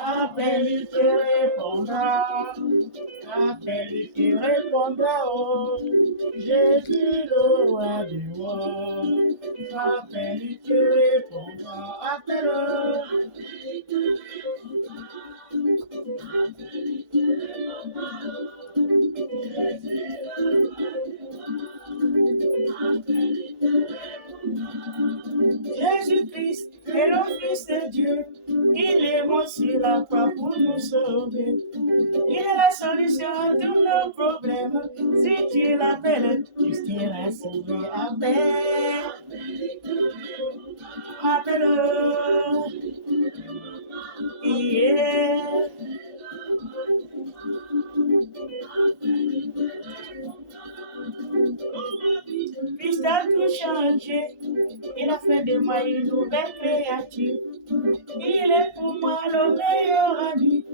Appelle, il te répondra. Appelle, il te répondra. Oh, Jésus, le roi du roi. Appelle, il te répondra. Appelle. Jésus-Christ est le Fils de Dieu. Il est mort sur la croix pour nous sauver. Il est la solution à tous nos problèmes. Si tu l'appelles, tu seras sauvé. Appelle. Appelle. Yeah. Christ a tout changé. Il a fait de moi une nouvelle créature. Il est pour moi le meilleur ami.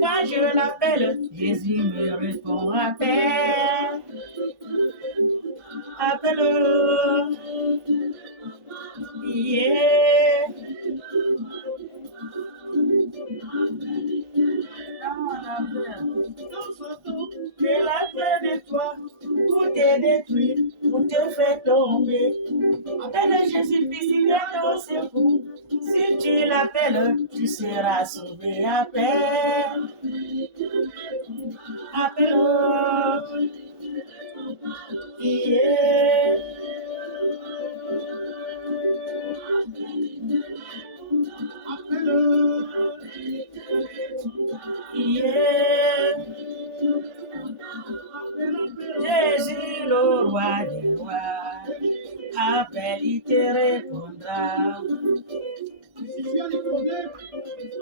Quand je l'appelle, Jésus me répond. Appelle. Appelle. Yeah. Il a fait de toi pour te détruire, pour te faire tomber. Appelle Jésus-Christ, il est ton secours. Si tu l'appelles, tu seras sauvé. Appelle. Appelle. Yeah. Appelle. Yeah. Jésus, le roi des rois, appelle, il te répondra. Si tu as des problèmes,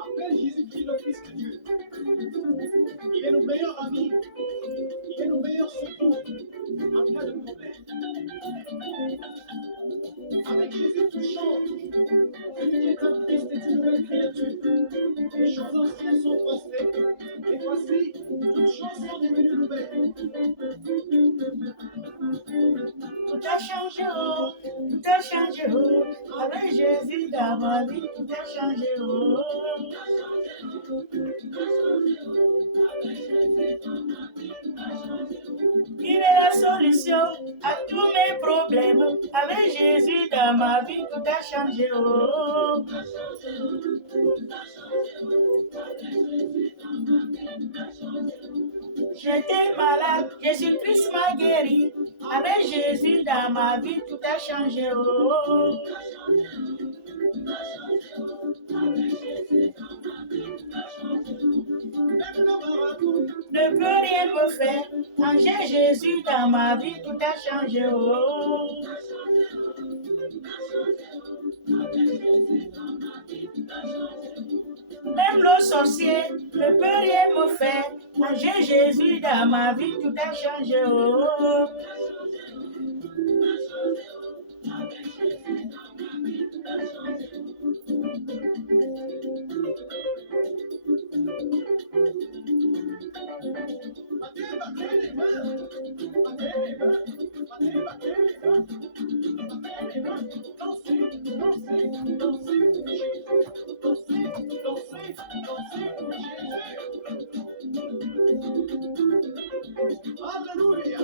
appelle Jésus-Christ, le Fils de Dieu. Il est le meilleur ami. Il est le meilleur secours en cas de problème. Avec Jésus, tu changes. Celui qui est en Christ est une nouvelle créature. Les choses anciennes sont passées. Et voici, toutes choses sont devenues nouvelles. Tout a changé, oh, tout a changé, oh. Avec Jésus dans ma vie, tout a changé, oh. Il est la solution à tous mes problèmes. Avec Jésus dans ma vie, tout a changé, oh. J'étais malade, Jésus-Christ m'a guéri. Avec Jésus dans ma vie, tout a changé, oh. Ne peut rien me faire. Quand j'ai Jésus dans ma vie, tout a changé, oh. Même le sorcier ne peut rien me faire. Quand j'ai Jésus dans ma vie, tout a changé, oh.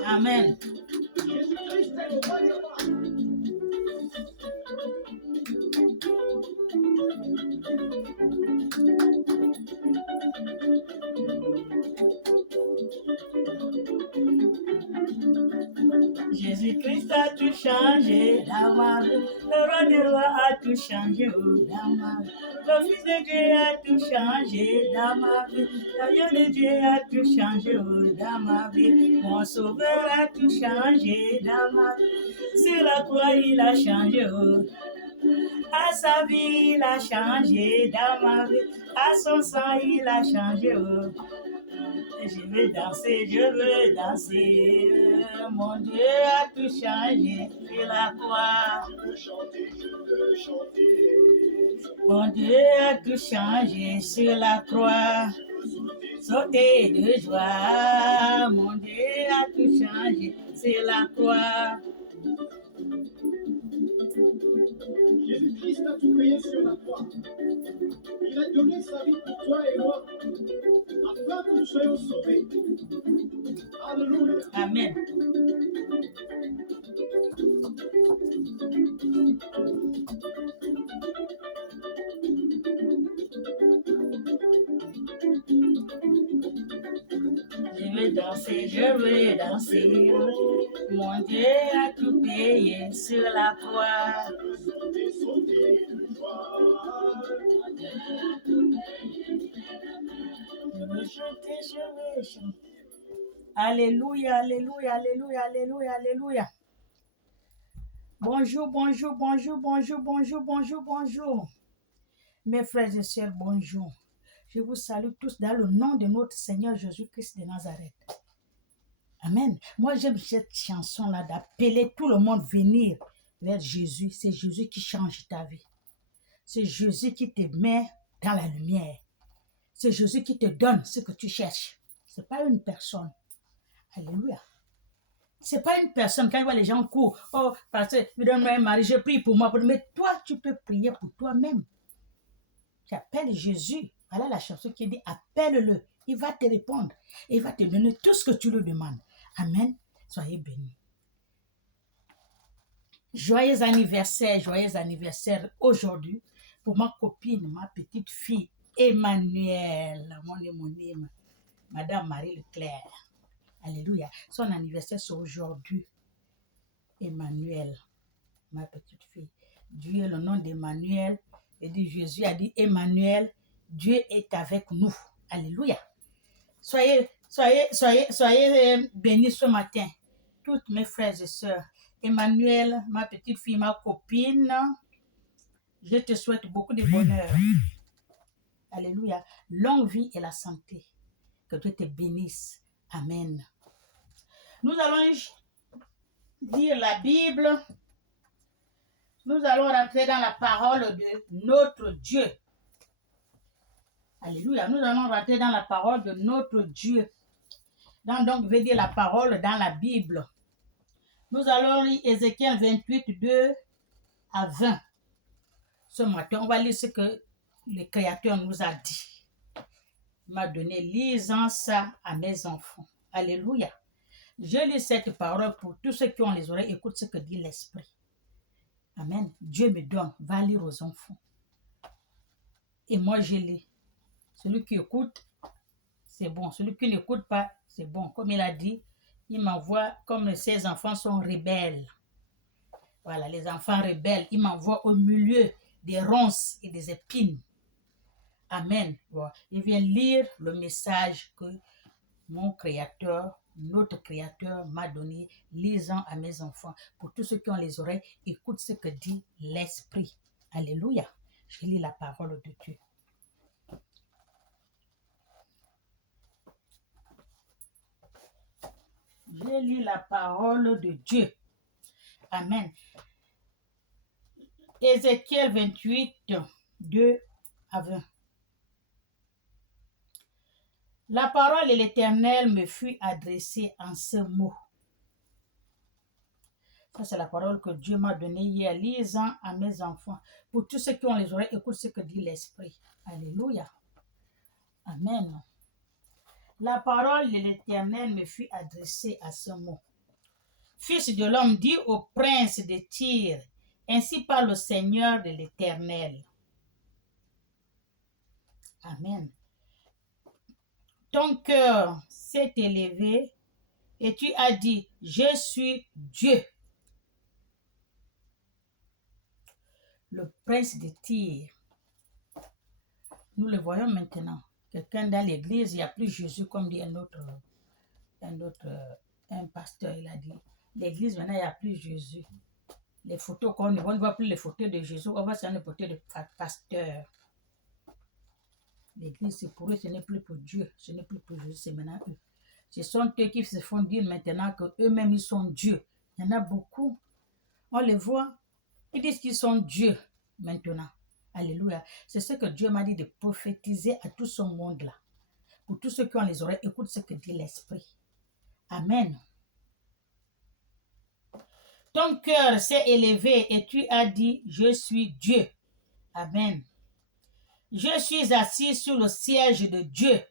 Amen. Jésus-Christ a tout changé dans ma vie. Le roi des rois a tout changé dans ma vie. Le Fils de Dieu a tout changé dans ma vie. L'amour de Dieu a tout changé dans ma vie. Mon sauveur a tout changé dans ma vie. Sur la croix, il a changé. À sa vie, il a changé dans ma vie. À son sang, il a changé. Je veux danser, je veux danser. Mon Dieu a tout changé sur la croix. Je veux chanter, je veux chanter. Mon Dieu a tout changé sur la croix. Sauter de joie, mon Dieu a tout changé sur la croix. Jésus-Christ a tout payé sur la croix. Il a donné sa vie pour toi et moi, afin que nous soyons sauvés. Alléluia. Amen. Je veux danser, je veux danser. Mon Dieu a tout payé sur la croix. Sauter, sauter de joie. Je veux chanter, je veux chanter. Alléluia, alléluia, alléluia, alléluia, alléluia. Bonjour, bonjour, bonjour, bonjour, bonjour, bonjour, bonjour. Mes frères et sœurs, bonjour. Je vous salue tous dans le nom de notre Seigneur Jésus-Christ de Nazareth. Amen. Moi, j'aime cette chanson-là d'appeler tout le monde à venir vers Jésus. C'est Jésus qui change ta vie. C'est Jésus qui te met dans la lumière. C'est Jésus qui te donne ce que tu cherches. Ce n'est pas une personne. Alléluia. Ce n'est pas une personne. Quand les gens courent, oh, pasteur, me donne un mari, je prie pour moi. Mais toi, tu peux prier pour toi-même. Tu appelles Jésus. Voilà la chanson qui dit, appelle-le. Il va te répondre. Il va te donner tout ce que tu lui demandes. Amen. Soyez bénis. Joyeux anniversaire aujourd'hui pour ma copine, ma petite fille, Emmanuel, mon homonyme, Madame Marie Leclerc. Alléluia. Son anniversaire, c'est aujourd'hui. Emmanuel, ma petite fille. Dieu est le nom d'Emmanuel. Et dit Jésus a dit Emmanuel, Dieu est avec nous. Alléluia. Soyez bénis ce matin, toutes mes frères et sœurs. Emmanuel, ma petite fille, ma copine, je te souhaite beaucoup de bonheur. Alléluia. Longue vie et la santé. Que Dieu te bénisse. Amen. Nous allons lire la Bible. Nous allons rentrer dans la parole de notre Dieu. Alléluia. Nous allons rentrer dans la parole de notre Dieu. Donc, veut dire la parole dans la Bible. Nous allons lire Ézéchiel 28, 2 à 20. Ce matin, on va lire ce que le Créateur nous a dit. Il m'a donné, lisant ça à mes enfants. Alléluia. Je lis cette parole pour tous ceux qui ont les oreilles. Écoute ce que dit l'Esprit. Amen. Dieu me donne, va lire aux enfants. Et moi, je lis. Celui qui écoute, c'est bon. Celui qui n'écoute pas, c'est bon. Comme il a dit, il m'envoie, comme ses enfants sont rebelles. Voilà, les enfants rebelles, il m'envoie au milieu des ronces et des épines. Amen. Voilà. Il vient lire le message que mon Créateur, notre Créateur m'a donné, lisant à mes enfants. Pour tous ceux qui ont les oreilles, écoute ce que dit l'Esprit. Alléluia. Je lis la parole de Dieu. Je lis la parole de Dieu. Amen. Ézéchiel 28, 2 à 20. La parole de l'Éternel me fut adressée en ce mot. Ça, c'est la parole que Dieu m'a donnée hier, lisant à mes enfants. Pour tous ceux qui ont les oreilles, écoute ce que dit l'Esprit. Alléluia. Amen. La parole de l'Éternel me fut adressée à ce mot. Fils de l'homme, dis au prince de Tyr, ainsi parle le Seigneur de l'Éternel. Amen. Ton cœur s'est élevé et tu as dit, je suis Dieu. Le prince de Tyr. Nous le voyons maintenant. Quelqu'un dans l'église, il n'y a plus Jésus, comme dit un pasteur, il a dit. L'église, maintenant, il n'y a plus Jésus. Les photos qu'on voit, on ne voit plus les photos de Jésus, on voit sur les photos de pasteur. L'église, c'est pour eux, ce n'est plus pour Dieu, ce n'est plus pour Jésus, c'est maintenant eux. Ce sont eux qui se font dire maintenant qu'eux-mêmes, ils sont Dieu. Il y en a beaucoup. On les voit, ils disent qu'ils sont Dieu maintenant. Alléluia. C'est ce que Dieu m'a dit de prophétiser à tout ce monde-là. Pour tous ceux qui ont les oreilles, écoute ce que dit l'Esprit. Amen. Ton cœur s'est élevé et tu as dit, je suis Dieu. Amen. Je suis assis sur le siège de Dieu,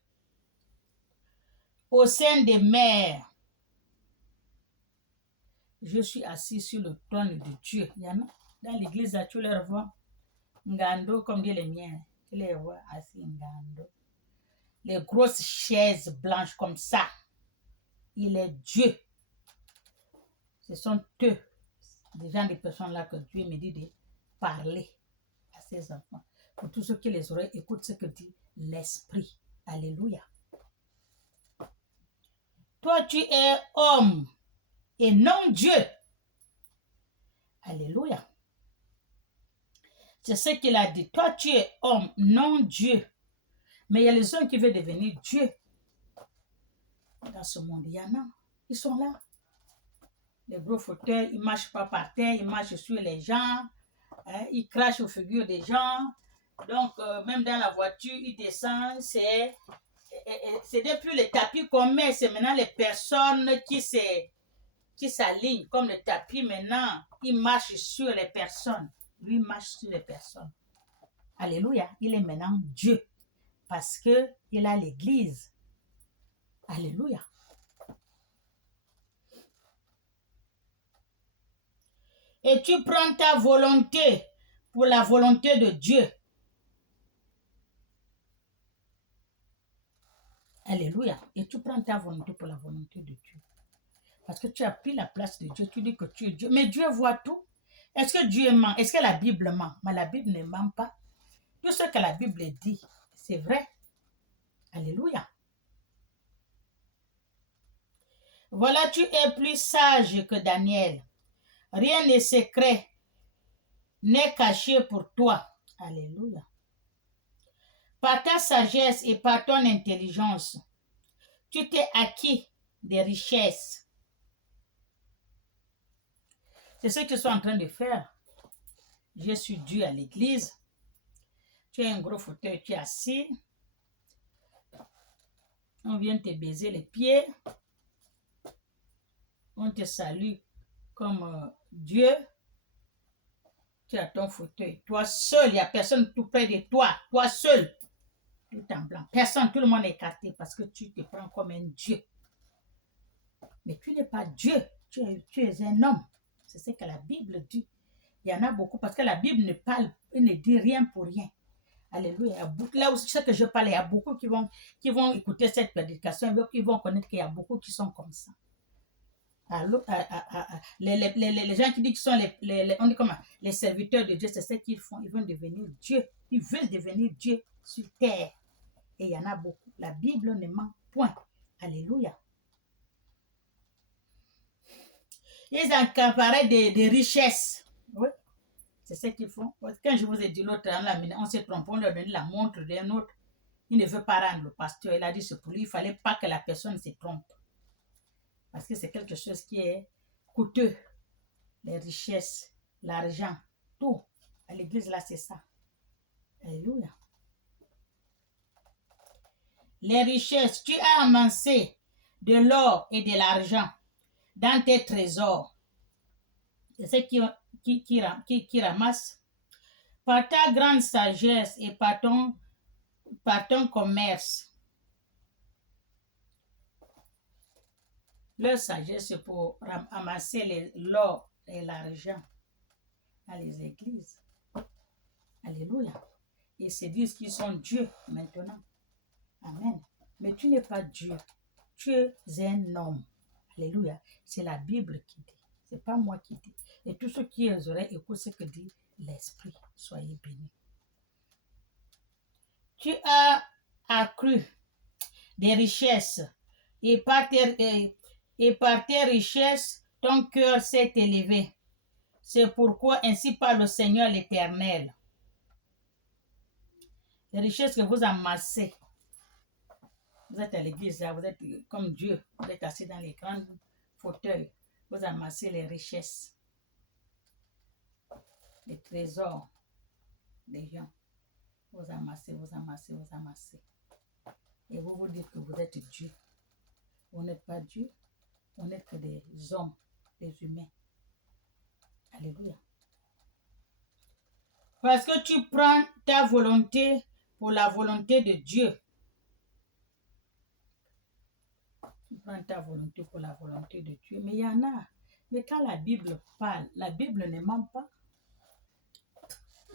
au sein des mers. Je suis assis sur le trône de Dieu. Il y en a dans l'église, là, tu les vois. Ngando, comme dit les miens. Tu les vois assis, Ngando. Les grosses chaises blanches comme ça. Il est Dieu. Ce sont eux, des gens, des personnes là que Dieu me dit de parler à ses enfants. Pour tous ceux qui les oreilles écoutent ce que dit l'Esprit. Alléluia. Toi, tu es homme et non Dieu. Alléluia. C'est ce qu'il a dit. Toi, tu es homme, non Dieu. Mais il y a les hommes qui veulent devenir Dieu. Dans ce monde, il y en a. Ils sont là. Les gros fauteuils, ils ne marchent pas par terre, ils marchent sur les gens. Ils crachent aux figures des gens. Donc, même dans la voiture, ils descendent. C'est depuis le tapis qu'on met. C'est maintenant les personnes qui s'alignent comme le tapis. Maintenant, ils marchent sur les personnes. Lui marche sur les personnes. Alléluia. Il est maintenant Dieu. Parce qu'il a l'église. Alléluia. Et tu prends ta volonté pour la volonté de Dieu. Alléluia. Et tu prends ta volonté pour la volonté de Dieu. Parce que tu as pris la place de Dieu. Tu dis que tu es Dieu. Mais Dieu voit tout. Est-ce que Dieu ment? Est-ce que la Bible ment? Mais la Bible ne ment pas. Tout ce que la Bible dit, c'est vrai. Alléluia. Voilà, tu es plus sage que Daniel. Rien n'est secret, n'est caché pour toi. Alléluia. Par ta sagesse et par ton intelligence, tu t'es acquis des richesses. C'est ce qu'ils sont en train de faire. Je suis Dieu à l'église. Tu as un gros fauteuil, tu es assis. On vient te baiser les pieds. On te salue comme Dieu. Tu as ton fauteuil. Toi seul, il n'y a personne tout près de toi. Toi seul. Tout en blanc. Personne, tout le monde est écarté parce que tu te prends comme un Dieu. Mais tu n'es pas Dieu. Tu es un homme. C'est ce que la Bible dit. Il y en a beaucoup parce que la Bible ne parle, ne dit rien pour rien. Alléluia. Là où c'est que je parle, il y a beaucoup qui vont écouter cette prédication, qui vont connaître qu'il y a beaucoup qui sont comme ça. Alors, les gens qui disent qu'ils sont on dit comment, les serviteurs de Dieu, c'est ce qu'ils font. Ils veulent devenir Dieu. Ils veulent devenir Dieu sur terre. Et il y en a beaucoup. La Bible ne ment point. Alléluia. Ils encaparaient des richesses. Oui. C'est ce qu'ils font. Quand je vous ai dit l'autre, on s'est trompé, on leur a donné la montre d'un autre. Il ne veut pas rendre le pasteur. Il a dit c'est pour lui. Il ne fallait pas que la personne se trompe. Parce que c'est quelque chose qui est coûteux. Les richesses, l'argent, tout. À l'église, là, c'est ça. Alléluia. Les richesses, tu as amassé de l'or et de l'argent dans tes trésors. C'est ce qui ramasse. Par ta grande sagesse et par ton commerce. Leur sagesse, c'est pour amasser l'or et l'argent dans les églises. Alléluia. Ils se disent qu'ils sont Dieu maintenant. Amen. Mais tu n'es pas Dieu. Tu es un homme. Alléluia. C'est la Bible qui dit. Ce n'est pas moi qui dis. Et tous ceux qui ont les oreilles écoutent ce que dit l'Esprit. Soyez bénis. Tu as accru des richesses et par tes richesses, ton cœur s'est élevé. C'est pourquoi ainsi parle le Seigneur l'Éternel. Les richesses que vous amassez, vous êtes à l'église, vous êtes comme Dieu, vous êtes assis dans les grands fauteuils, vous amassez les richesses, les trésors des gens. Vous amassez, vous amassez, vous amassez. Et vous vous dites que vous êtes Dieu. Vous n'êtes pas Dieu. On n'est que des hommes, des humains. Alléluia. Parce que tu prends ta volonté pour la volonté de Dieu. Tu prends ta volonté pour la volonté de Dieu. Mais il y en a. Mais quand la Bible parle, la Bible ne ment pas.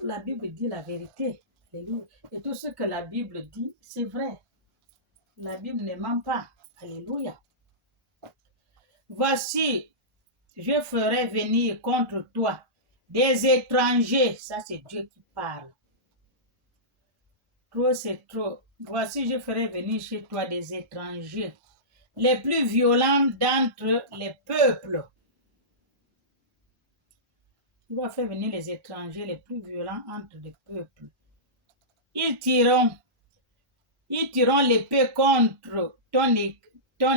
La Bible dit la vérité. Alléluia. Et tout ce que la Bible dit, c'est vrai. La Bible ne ment pas. Alléluia. Voici, je ferai venir contre toi des étrangers. Ça, c'est Dieu qui parle. Trop, c'est trop. Voici, je ferai venir chez toi des étrangers, les plus violents d'entre les peuples. Il va faire venir les étrangers les plus violents entre les peuples. Ils tireront l'épée contre ton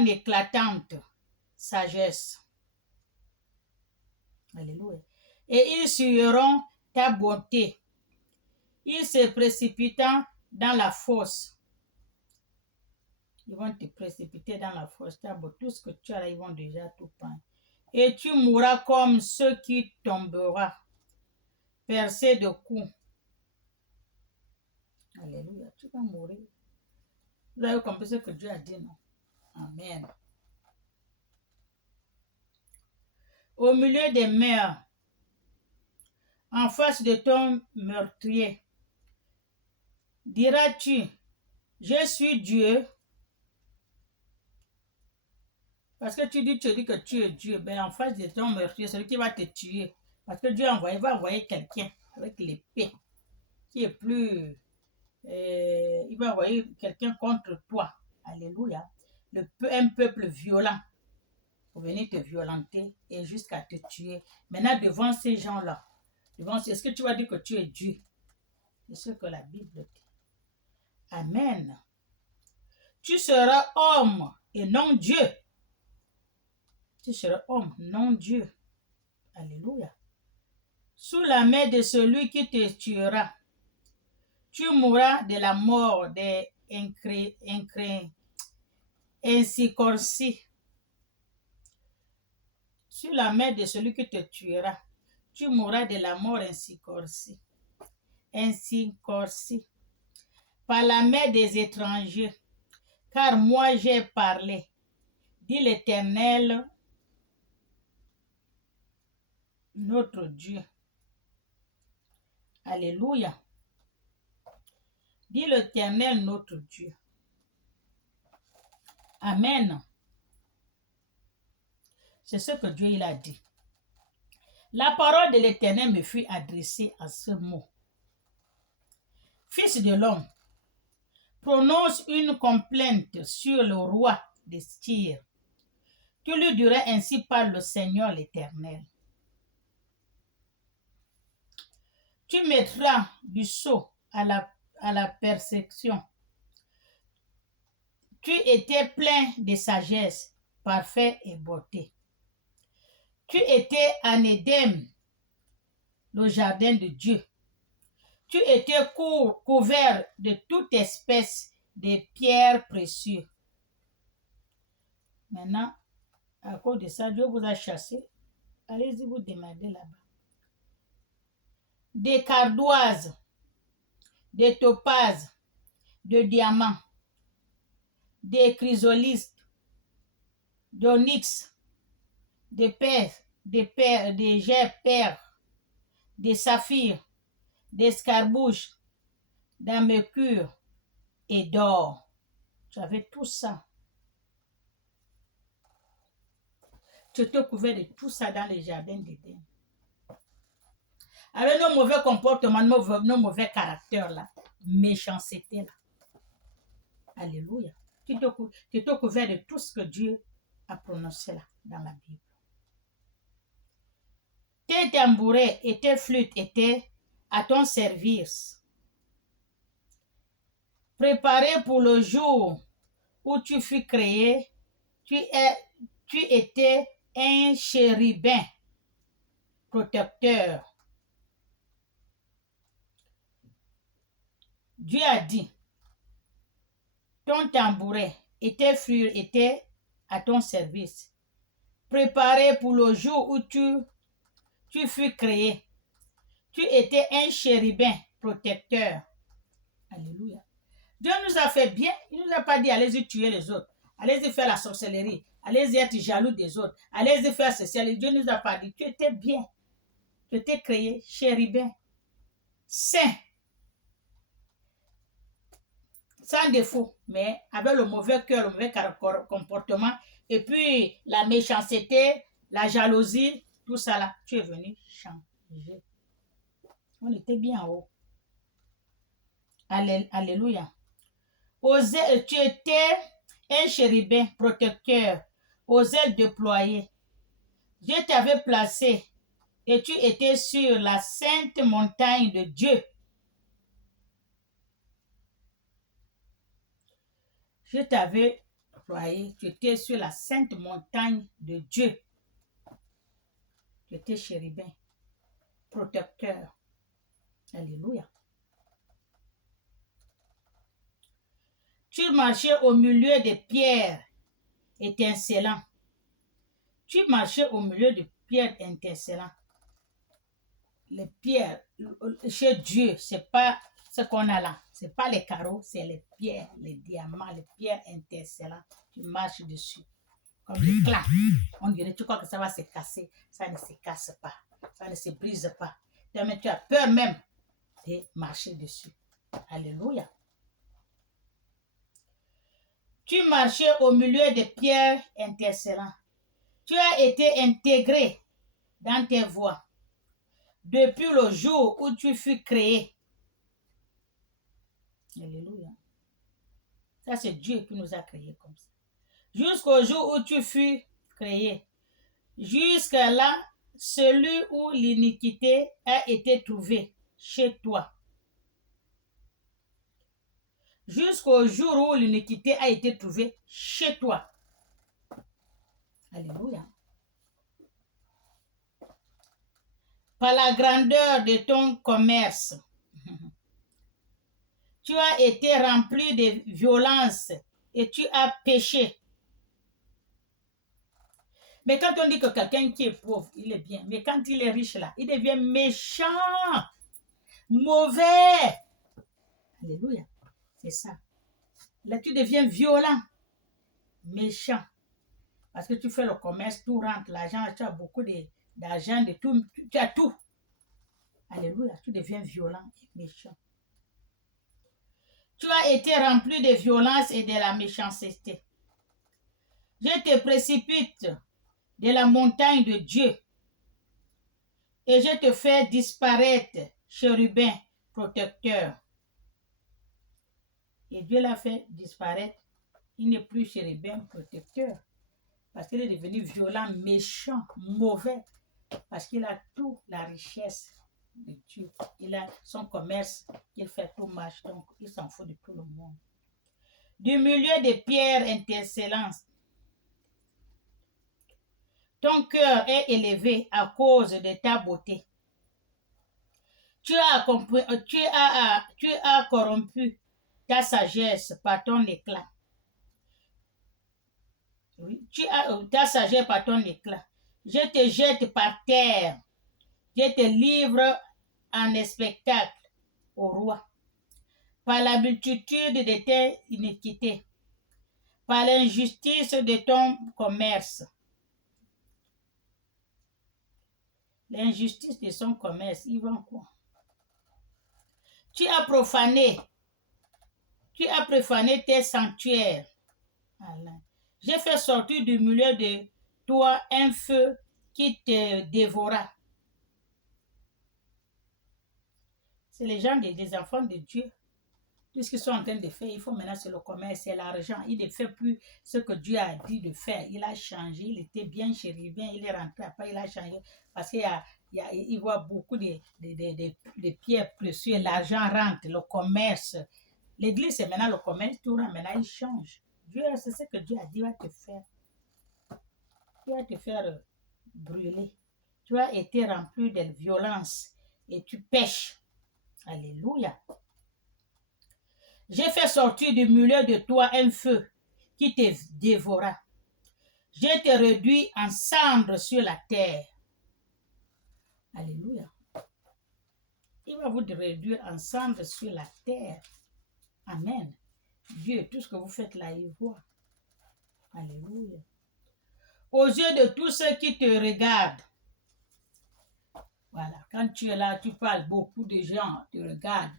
éclatante sagesse. Alléluia. Et ils suivront ta bonté. Ils se précipitant dans la fosse. Ils vont te précipiter dans la fosse. Tout ce que tu as là, ils vont déjà tout prendre. Et tu mourras comme ceux qui tomberont, percés de coups. Alléluia. Tu vas mourir. Vous avez compris ce que Dieu a dit, non? Amen. Au milieu des mers, en face de ton meurtrier, diras-tu, je suis Dieu. Parce que tu dis que tu es Dieu, ben en face de ton meurtrier, celui qui va te tuer. Parce que Dieu va envoyer quelqu'un avec l'épée qui est plus... il va envoyer quelqu'un contre toi. Alléluia. Un peuple violent pour venir te violenter et jusqu'à te tuer. Maintenant, devant ces gens-là, est-ce que tu vas dire que tu es Dieu? C'est ce que la Bible dit. Amen. Tu seras homme et non Dieu. Tu seras homme, non Dieu. Alléluia. Sous la main de celui qui te tuera, tu mourras de la mort des incirconcis. Sur la main de celui qui te tuera, tu mourras de la mort incirconcis. Par la main des étrangers, car moi j'ai parlé, dit l'Éternel, notre Dieu. Alléluia. Dit l'Éternel, notre Dieu. Amen. C'est ce que Dieu il a dit. La parole de l'Éternel me fut adressée à ce mot. Fils de l'homme, prononce une complainte sur le roi de Tyr. Tu lui diras ainsi par le Seigneur l'Éternel. Tu mettras du sceau à la perception. Tu étais plein de sagesse, parfait et beauté. Tu étais en Éden, le jardin de Dieu. Tu étais couvert de toute espèce de pierres précieuses. Maintenant, à cause de ça, Dieu vous a chassé. Allez-y, vous demandez là-bas. Des cardoises, des topazes, de diamants, des chrysolites, d'onyx, des perles, des saphirs, des scarbouches, d'un mercure et d'or. Tu avais tout ça. Tu te couvrais de tout ça dans les jardins d'Éden. Avec nos mauvais comportements, nos mauvais caractères là, méchanceté là. Alléluia. Tu te couvrais de tout ce que Dieu a prononcé là dans la Bible. Tes tambourets et tes flûtes étaient à ton service. Préparé pour le jour où tu fus créé, tu étais un chérubin protecteur. Dieu a dit, ton tambouret et tes fruits étaient à ton service, préparé pour le jour où tu fus créé. Tu étais un chérubin protecteur. Alléluia. Dieu nous a fait bien. Il ne nous a pas dit allez-y tuer les autres. Allez-y faire la sorcellerie. Allez-y être jaloux des autres. Allez-y faire ceci. Dieu ne nous a pas dit. Tu étais bien. Tu étais créé chérubin. Saint. Sans défaut. Mais avec le mauvais cœur, le mauvais comportement. Et puis la méchanceté, la jalousie, tout ça là. Tu es venu changer. On était bien en haut. Alléluia. Tu étais un chérubin protecteur aux ailes déployées. Dieu t'avait placé et tu étais sur la sainte montagne de Dieu. Je t'avais déployé, tu étais sur la sainte montagne de Dieu. Tu étais chérubin protecteur. Alléluia. Tu marchais au milieu des pierres étincelantes. Tu marchais au milieu des pierres étincelantes. Les pierres, chez Dieu, c'est pas ce qu'on a là. C'est pas les carreaux, c'est les pierres, les diamants, les pierres étincelantes. Tu marches dessus. Comme des claques. On dirait, tu crois que ça va se casser. Ça ne se casse pas. Ça ne se brise pas. Mais tu as peur même de marcher dessus. Alléluia. Tu marchais au milieu des pierres étincelantes. Tu as été intégré dans tes voies depuis le jour où tu fus créé. Alléluia. Ça, c'est Dieu qui nous a créés comme ça. Jusqu'au jour où tu fus créé. Jusqu'à là, celui où l'iniquité a été trouvée chez toi. Jusqu'au jour où l'iniquité a été trouvée chez toi. Alléluia. Par la grandeur de ton commerce, tu as été rempli de violence et tu as péché. Mais quand on dit que quelqu'un qui est pauvre, il est bien. Mais quand il est riche là, il devient méchant, mauvais. Alléluia. C'est ça. Là, tu deviens violent, méchant. Parce que tu fais le commerce, tout rentre, l'argent, tu as beaucoup d'argent, de tout, tu as tout. Alléluia. Tu deviens violent et méchant. Tu as été rempli de violence et de la méchanceté. Je te précipite de la montagne de Dieu et je te fais disparaître, chérubin protecteur. Et Dieu l'a fait disparaître. Il n'est plus chérubin protecteur parce qu'il est devenu violent, méchant, mauvais, parce qu'il a toute la richesse de Dieu. Il a son commerce, il fait tout marche, donc il s'en fout de tout le monde. Du milieu des pierres étincelantes, ton cœur est élevé à cause de ta beauté. Tu as corrompu ta sagesse par ton éclat. Oui, tu as ta sagesse par ton éclat. Je te jette par terre. Je te livre en spectacle au roi. Par la multitude de tes iniquités. Par l'injustice de ton commerce. L'injustice de son commerce, il vend quoi? Tu as profané tes sanctuaires. J'ai fait sortir du milieu de toi un feu qui te dévora. C'est les gens des enfants de Dieu. Tout ce qu'ils sont en train de faire, il faut maintenant c'est le commerce, c'est l'argent. Il ne fait plus ce que Dieu a dit de faire. Il a changé, il était bien chérubin, il est rentré après, il a changé. Parce qu'il voit beaucoup de pierres précieuses, l'argent rentre, le commerce. L'église, c'est maintenant le commerce, tout rentre, maintenant il change. Dieu, c'est ce que Dieu a dit, il va te faire. Il va te faire brûler. Tu as été rempli de violence et tu pèches. Alléluia. J'ai fait sortir du milieu de toi un feu qui te dévora. Je te réduis en cendres sur la terre. Alléluia. Il va vous réduire en cendres sur la terre. Amen. Dieu, tout ce que vous faites là, il voit. Alléluia. Aux yeux de tous ceux qui te regardent. Voilà, quand tu es là, tu parles, beaucoup de gens te regardent.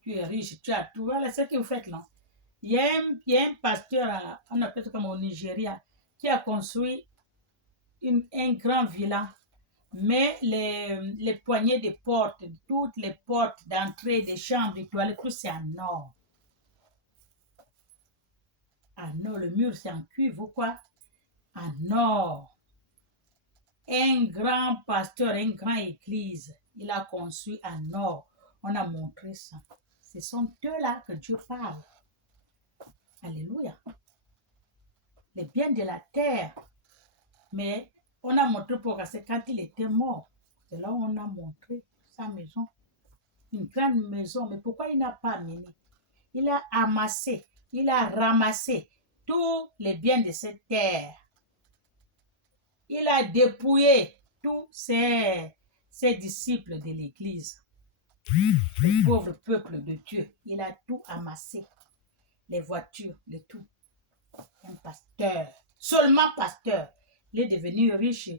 Tu es riche, tu as tout. Voilà ce que vous faites là. Il y a un pasteur, on appelle ça comme au Nigeria, qui a construit un grand villa. Mais les poignées des portes, toutes les portes d'entrée des chambres, des toilettes, tout c'est en or. En or, le mur c'est en cuivre ou quoi? En or. Un grand pasteur, une grande église, il a construit en or. On a montré ça. Ce sont eux-là que Dieu parle. Alléluia. Les biens de la terre. Mais on a montré pour c'est quand il était mort. C'est là où on a montré sa maison. Une grande maison. Mais pourquoi il n'a pas amené? Il a amassé, il a ramassé tous les biens de cette terre. Il a dépouillé tous ses disciples de l'Église. Le pauvre peuple de Dieu. Il a tout amassé. Les voitures, le tout. Un pasteur, seulement pasteur. Il est devenu riche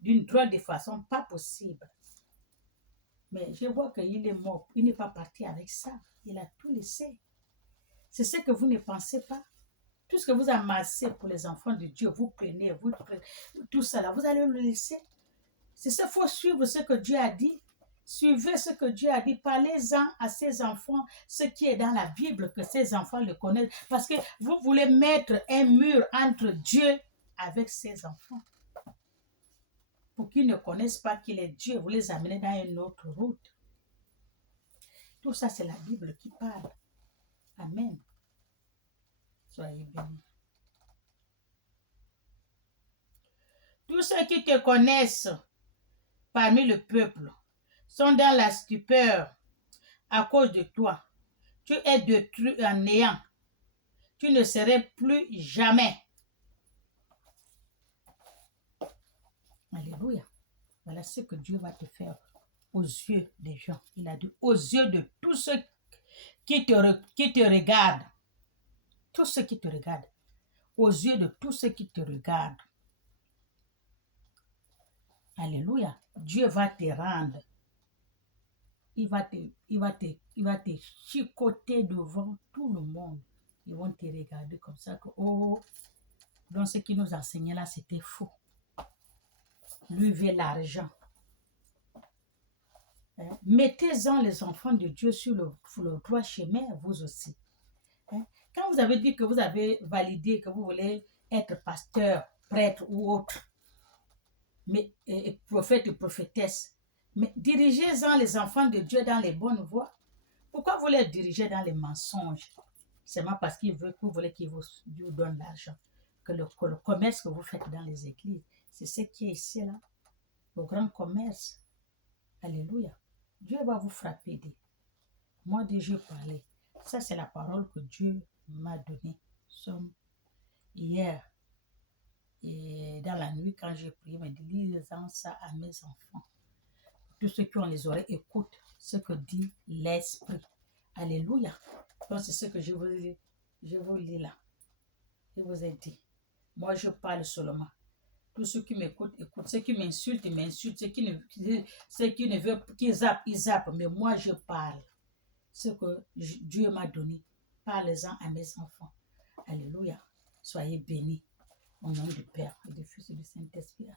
d'une drôle de façon pas possible. Mais je vois qu'il est mort. Il n'est pas parti avec ça. Il a tout laissé. C'est ce que vous ne pensez pas. Tout ce que vous amassez pour les enfants de Dieu, vous prenez, tout cela, vous allez le laisser. C'est ça, il faut suivre ce que Dieu a dit. Suivez ce que Dieu a dit. Parlez-en à ses enfants, ce qui est dans la Bible, que ses enfants le connaissent. Parce que vous voulez mettre un mur entre Dieu avec ses enfants. Pour qu'ils ne connaissent pas qu'il est Dieu, vous les amenez dans une autre route. Tout ça, c'est la Bible qui parle. Amen. Soyez bénis. Tous ceux qui te connaissent parmi le peuple sont dans la stupeur à cause de toi. Tu es détruit en néant. Tu ne serais plus jamais. Alléluia. Voilà ce que Dieu va te faire aux yeux des gens. Il a dit aux yeux de tous ceux qui te regardent. Tous ceux qui te regardent. Aux yeux de tous ceux qui te regardent. Alléluia. Dieu va te rendre. Il va te chicoter devant tout le monde. Ils vont te regarder comme ça que, oh, donc ce qui nous enseignait là, c'était faux. Lui veut l'argent. Mettez-en les enfants de Dieu sur le droit chemin, vous aussi. Quand vous avez dit que vous avez validé que vous voulez être pasteur, prêtre ou autre, mais prophète ou prophétesse, mais dirigez-en les enfants de Dieu dans les bonnes voies. Pourquoi vous les dirigez dans les mensonges? Seulement parce que vous voulez qu'il vous donne l'argent. Que le commerce que vous faites dans les églises, c'est ce qui est ici là. Le grand commerce. Alléluia. Dieu va vous frapper. Moi déjà parlé. Ça c'est la parole que Dieu m'a donnée. Hier. Et dans la nuit, quand j'ai prié, il m'a dit, lisez-en ça à mes enfants. Tous ceux qui ont les oreilles écoutent ce que dit l'Esprit. Alléluia. Donc c'est ce que je vous lis là. Je vous ai dit. Moi, je parle seulement. Tous ceux qui m'écoutent, écoutent. Ceux qui m'insultent, m'insultent. Ceux qui ne veulent, qui zappent, ils zappent. Mais moi, je parle. Ce que Dieu m'a donné. Parlez-en à mes enfants. Alléluia. Soyez bénis. Au nom du Père, et du Fils et du Saint-Esprit. Amen.